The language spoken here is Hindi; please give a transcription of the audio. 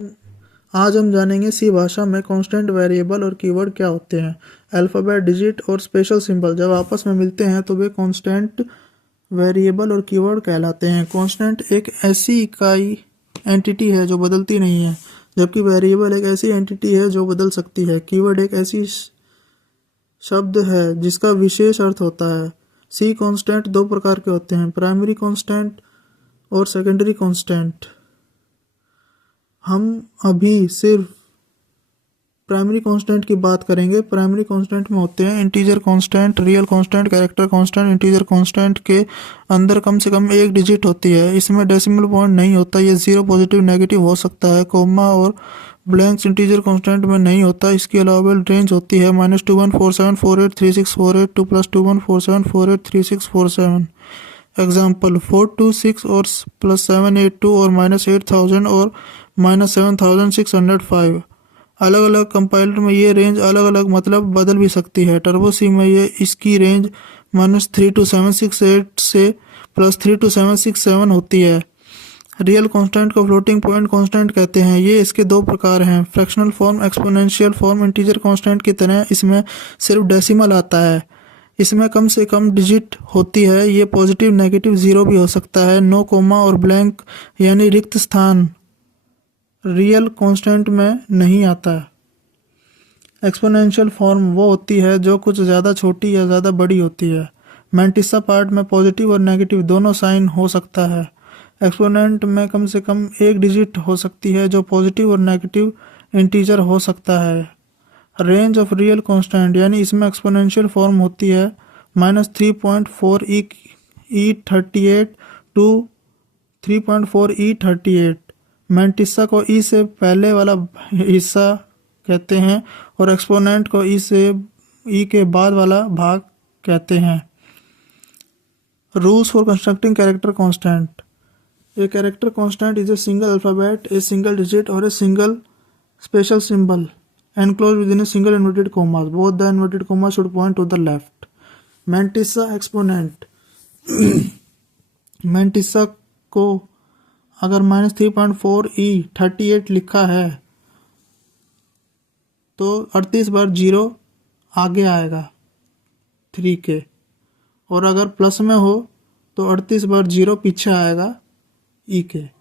आज हम जानेंगे सी भाषा में कांस्टेंट, वेरिएबल और कीवर्ड क्या होते हैं। अल्फ़ाबेट, डिजिट और स्पेशल सिंबल जब आपस में मिलते हैं तो वे कांस्टेंट, वेरिएबल और कीवर्ड कहलाते हैं। कांस्टेंट एक ऐसी इकाई एंटिटी है जो बदलती नहीं है, जबकि वेरिएबल एक ऐसी एंटिटी है जो बदल सकती है। कीवर्ड एक ऐसी शब्द है जिसका विशेष अर्थ होता है। सी कांस्टेंट दो प्रकार के होते हैं, प्राइमरी कांस्टेंट और सेकेंडरी कांस्टेंट। हम अभी सिर्फ प्राइमरी कांस्टेंट की बात करेंगे। प्राइमरी कांस्टेंट में होते हैं integer constant, real constant, character constant. Integer constant के अंदर कम से कम एक डिजिट होती है, इसमें डेसिमल पॉइंट नहीं होता। ये 0, पॉजिटिव, नेगेटिव हो सकता है। कोमा और ब्लैंक्स इंटीजर कांस्टेंट में नहीं होता। इसकी अलाउबल रेंज होती है -2147483648 2 + 2147483647। एग्जाम्पल 426 और +782 और -8000 और -7605। अलग अलग कंपाइलर में ये रेंज अलग अलग मतलब बदल भी सकती है। टर्बो सी में ये इसकी रेंज -32768 से +32767 होती है। रियल कांस्टेंट को फ्लोटिंग पॉइंट कांस्टेंट कहते हैं। ये इसके दो प्रकार हैं, fractional form, exponential form. Integer constant की तरह इसमें सिर्फ डेसिमल आता है, इसमें कम से कम डिजिट होती है। ये पॉजिटिव, नेगेटिव, 0 भी हो सकता है। नो कोमा और ब्लैंक यानी रिक्त स्थान रियल कांस्टेंट में नहीं आता है। एक्सपोनेंशियल फॉर्म वो होती है जो कुछ ज़्यादा छोटी या ज़्यादा बड़ी होती है। मैंटिसा पार्ट में पॉजिटिव और नेगेटिव दोनों साइन हो सकता है। एक्सपोनेंट में कम से कम एक डिजिट हो सकती है जो पॉजिटिव और नेगेटिव इंटीजर हो सकता है। रेंज ऑफ रियल कांस्टेंट यानी इसमें एक्सपोनेंशियल फॉर्म होती है -3.4 E38 टू 3.4 E38। मैंटिसा को ई से पहले वाला हिस्सा कहते हैं और एक्सपोनेंट को ई से ई के बाद वाला भाग कहते हैं। Rules for constructing character constant. A character constant is a single alphabet, a single digit और a single special symbol enclosed within a single inverted commas. Both the inverted commas should point to the left. Mantissa exponent. Mantissa को अगर -3.4 E38 लिखा है तो 38 बार 0 आगे आएगा 3 के, और अगर प्लस में हो तो 38 बार 0 पीछे आएगा E के।